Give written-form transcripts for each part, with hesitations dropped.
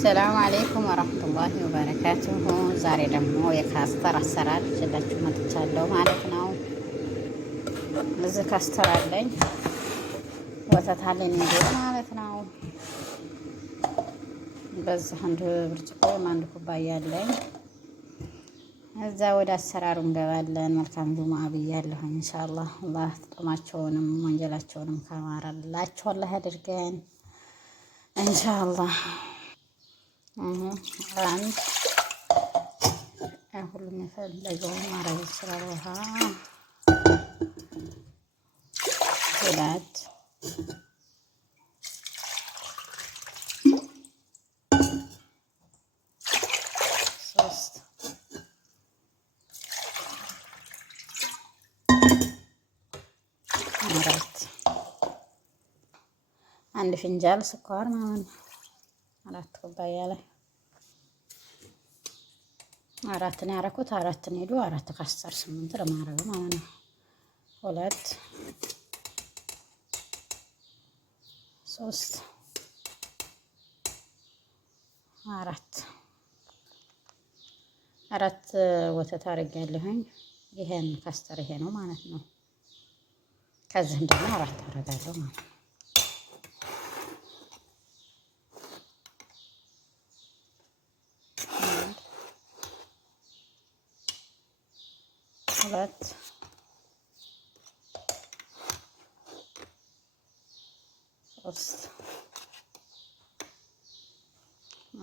ሰላም አለይኩም ወራህመቱላሂ ወበረካቱሁ። ዛሬ ደግሞ የካስተር አሰራር ይዤላችሁ መጥቻለሁ ማለት ነው። እዚህ ካስተር አለኝ፣ ወተት አለኝ እንዴ ማለት ነው። በዚህ አንድ ብርጭቆ አንድ ኩባያ አለኝ። እዛ ወደ አሰራሩ እንገባለን። መልካም ጁሙአ ብያለሁ። ኢንሻአላህ አላህ ጥማቸውንም ወንጀላቸውንም ካማረላቸው አላህ ያድርገን ኢንሻአላህ። አንድ ሁሉም የፈለገውን ማድረግ ይችላል። ውሃ ሁለት ሶስት አራት አንድ ፍንጃል ስኳር ማለት ነው። አራት ኩባያ ላይ አራት ነው ያደረኩት። አራት ነው ሄዶ አራት ካስተር 8 ለማድረግ ማለት ነው። ሁለት ሶስት አራት ወተት አድርጌያለሁኝ። ይሄን ካስተር ይሄ ነው ማለት ነው። ከዚህ እንደና አራት አደርጋለሁ ማለት ነው። ሁለት ሶስት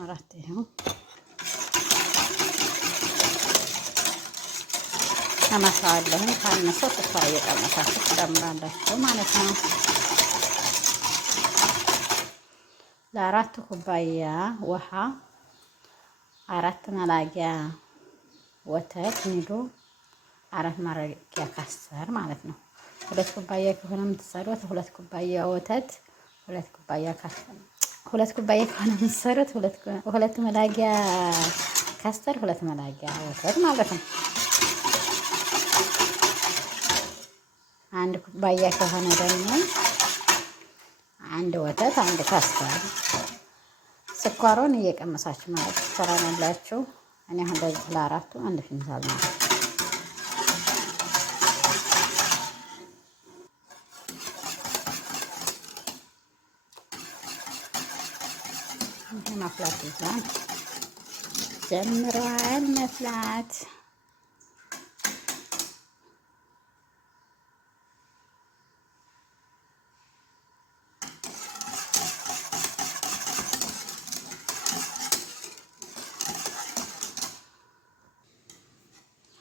አራት ይኸው አማሳዋለሁ። ካነሰው ስኳር እየቀነሳችሁ ትጨምራላችሁ ማለት ነው። ለአራት ኩባያ ውሃ አራት መላጊያ ወተት ኒዶ አራት ማረቂያ ካስተር ማለት ነው። ሁለት ኩባያ ከሆነ የምትሰሩት ሁለት ኩባያ ወተት፣ ሁለት ኩባያ ካስተር፣ ሁለት ኩባያ ከሆነ የምትሰሩት ሁለት መላጊያ ካስተር፣ ሁለት መላጊያ ወተት ማለት ነው። አንድ ኩባያ ከሆነ ደግሞ አንድ ወተት፣ አንድ ካስተር። ስኳሩን እየቀመሳችሁ ማለት ትሰራላችሁ። እኔ አሁን ለዚህ ለአራቱ አንድ ፊንጃል ማለት ነው። ማፍላት ይዛን ጀምረዋል መፍላት።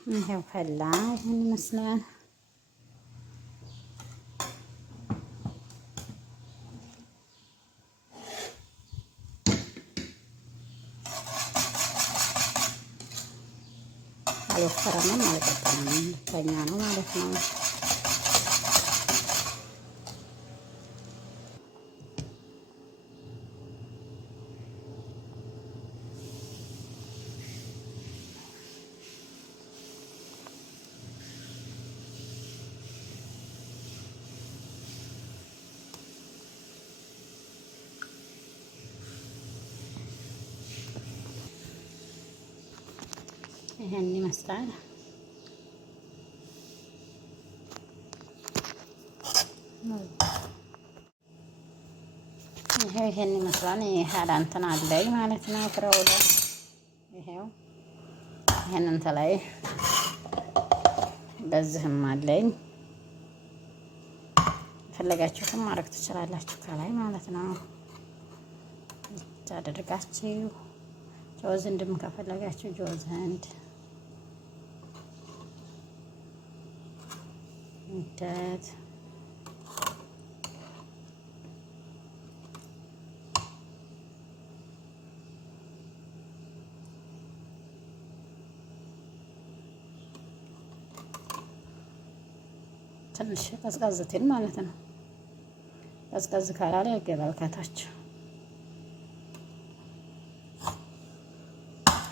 ይሄው ፈላ። ይሄን ይመስላል። አልወፈረም አልቀጠንም፣ ከኛ ነው ማለት ነው። ይሄን ይመስላል። ይሄን ይመስላል። ይሄ እንትን አለኝ ማለት ነው። ፍራውለ ይሄው ይሄን እንትን ላይ በዚህም አለኝ። ፈለጋችሁትም ማድረግ ትችላላችሁ ከላይ ማለት ነው። አድርጋችሁ ጆዝ እንድም ከፈለጋችሁ ጆዝ እንድ እንዴት ትንሽ ቀዝቀዝትን ማለት ነው። ቀዝቀዝ ካላለ ይገባል ከታች።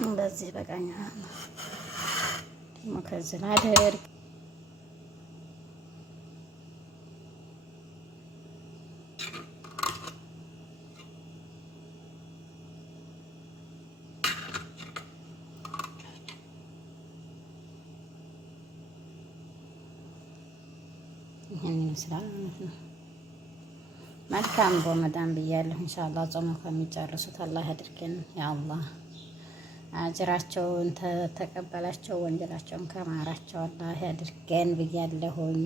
እንደዚህ በቃኛል። ደግሞ ከዚህ ላደርግ ይህን ይመስላል ማለት ነው። መልካም ረመዳን ብያለሁ። ኢንሻአላህ ጾሙ ከሚጨርሱት አላህ ያድርገን። ያአላህ አጅራቸውን ተቀበላቸው፣ ወንጀላቸውን ከማራቸው አላህ ያድርገን ብያለሁኝ።